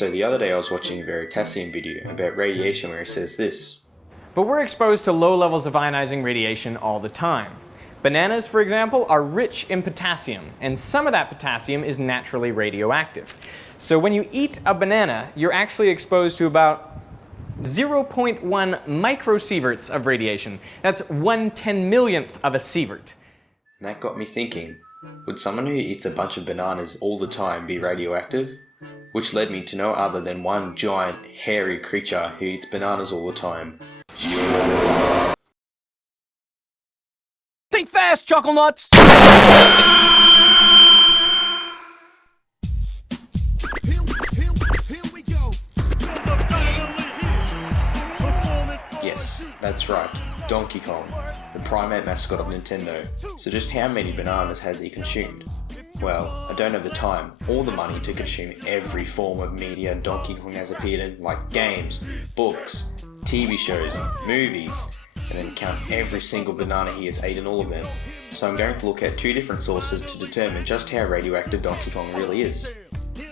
So the other day I was watching a Veritasium video about radiation where it says this. But we're exposed to low levels of ionizing radiation all the time. Bananas, for example, are rich in potassium, and some of that potassium is naturally radioactive. So when you eat a banana, you're actually exposed to about 0.1 microsieverts of radiation. That's 1/10,000,000th of a sievert. And that got me thinking, would someone who eats a bunch of bananas all the time be radioactive? Which led me to no other than one giant, hairy creature who eats bananas all the time. Think fast, Chuckle Nuts! Yes, that's right, Donkey Kong, the primate mascot of Nintendo. So just how many bananas has he consumed? Well, I don't have the time or the money to consume every form of media Donkey Kong has appeared in, like games, books, TV shows, movies, and then count every single banana he has eaten, all of them. So I'm going to look at two different sources to determine just how radioactive Donkey Kong really is.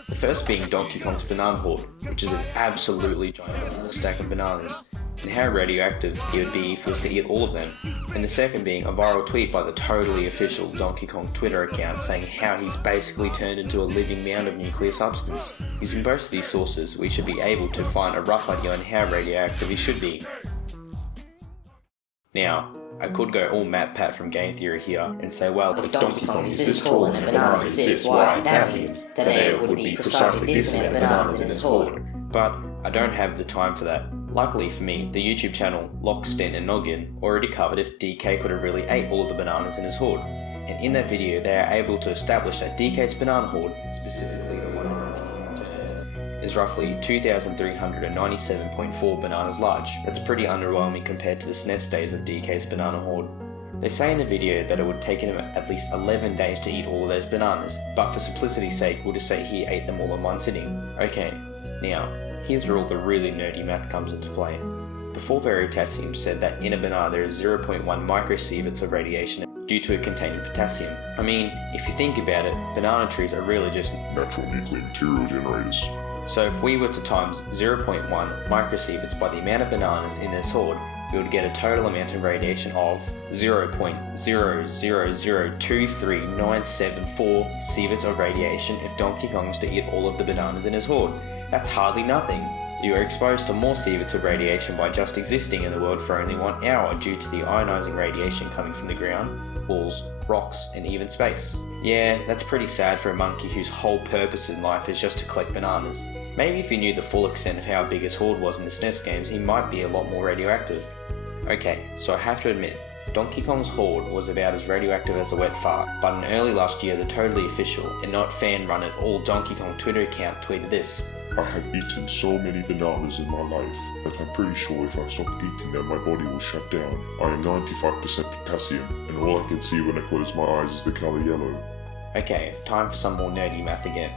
The first being Donkey Kong's banana hoard, which is an absolutely giant stack of bananas, and how radioactive he would be if he was to eat all of them. And the second being a viral tweet by the totally official Donkey Kong Twitter account saying how he's basically turned into a living mound of nuclear substance. Using both of these sources, we should be able to find a rough idea on how radioactive he should be. Now, I could go all Matt Pat from game theory here and say, well, if Donkey Kong is this tall and a banana is this wide, that means that there would be precisely this amount of bananas in his hoard. But I don't have the time for that. Luckily for me, the YouTube channel Lock, Stent and Noggin already covered if DK could have really ate all of the bananas in his hoard. And in that video, they are able to establish that DK's banana hoard, specifically the one in Donkey Kong Giants, is roughly 2,397.4 bananas large. That's pretty underwhelming compared to the SNES days of DK's banana hoard. They say in the video that it would take him at least 11 days to eat all of those bananas, but for simplicity's sake, we'll just say he ate them all in one sitting. Okay, now, here's where all the really nerdy math comes into play. Before Veritasium said that in a banana there is 0.1 microsieverts of radiation due to it containing potassium. I mean, if you think about it, banana trees are really just natural nuclear material generators. So if we were to times 0.1 microsieverts by the amount of bananas in this hoard, we would get a total amount of radiation of 0.0002397.4 sieverts of radiation if Donkey Kong was to eat all of the bananas in his hoard. That's hardly nothing. You are exposed to more sieverts of radiation by just existing in the world for only 1 hour due to the ionizing radiation coming from the ground, walls, rocks, and even space. Yeah, that's pretty sad for a monkey whose whole purpose in life is just to collect bananas. Maybe if he knew the full extent of how big his hoard was in the SNES games, he might be a lot more radioactive. Okay, so I have to admit, Donkey Kong's hoard was about as radioactive as a wet fart, but in early last year the totally official and not fan-run at all Donkey Kong Twitter account tweeted this. I have eaten so many bananas in my life that I'm pretty sure if I stop eating them my body will shut down. I am 95% potassium, and all I can see when I close my eyes is the colour yellow. Okay, time for some more nerdy math again.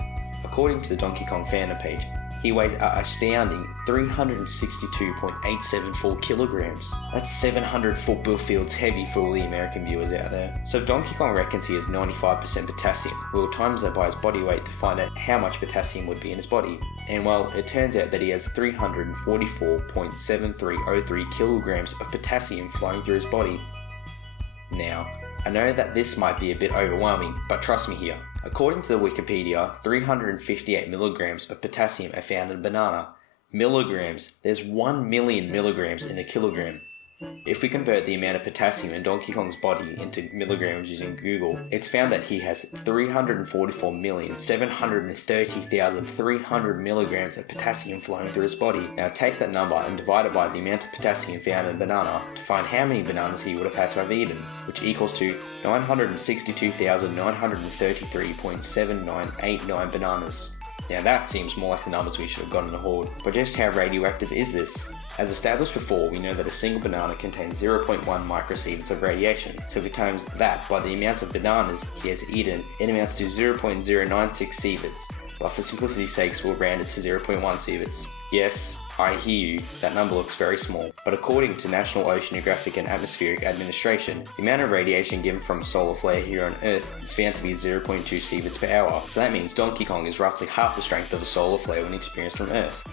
According to the Donkey Kong fandom page, he weighs an astounding 362.874 kilograms. That's 700 football fields heavy for all the American viewers out there. So if Donkey Kong reckons he has 95% potassium, we'll times that by his body weight to find out how much potassium would be in his body. And well, it turns out that he has 344.7303 kilograms of potassium flowing through his body. Now, I know that this might be a bit overwhelming, but trust me here. According to the Wikipedia, 358 milligrams of potassium are found in a banana. Milligrams, there's 1 million milligrams in a kilogram. If we convert the amount of potassium in Donkey Kong's body into milligrams using Google, it's found that he has 344,730,300 milligrams of potassium flowing through his body. Now take that number and divide it by the amount of potassium found in a banana to find how many bananas he would have had to have eaten, which equals to 962,933.7989 bananas. Now that seems more like the numbers we should have got in the hoard. But just how radioactive is this? As established before, we know that a single banana contains 0.1 microsieverts of radiation, so if we times that by the amount of bananas he has eaten, it amounts to 0.096 sieverts. but for simplicity's sakes we'll round it to 0.1 sieverts. Yes, I hear you, that number looks very small, but according to National Oceanographic and Atmospheric Administration, the amount of radiation given from a solar flare here on Earth is found to be 0.2 sieverts per hour, so that means Donkey Kong is roughly half the strength of a solar flare when experienced from Earth.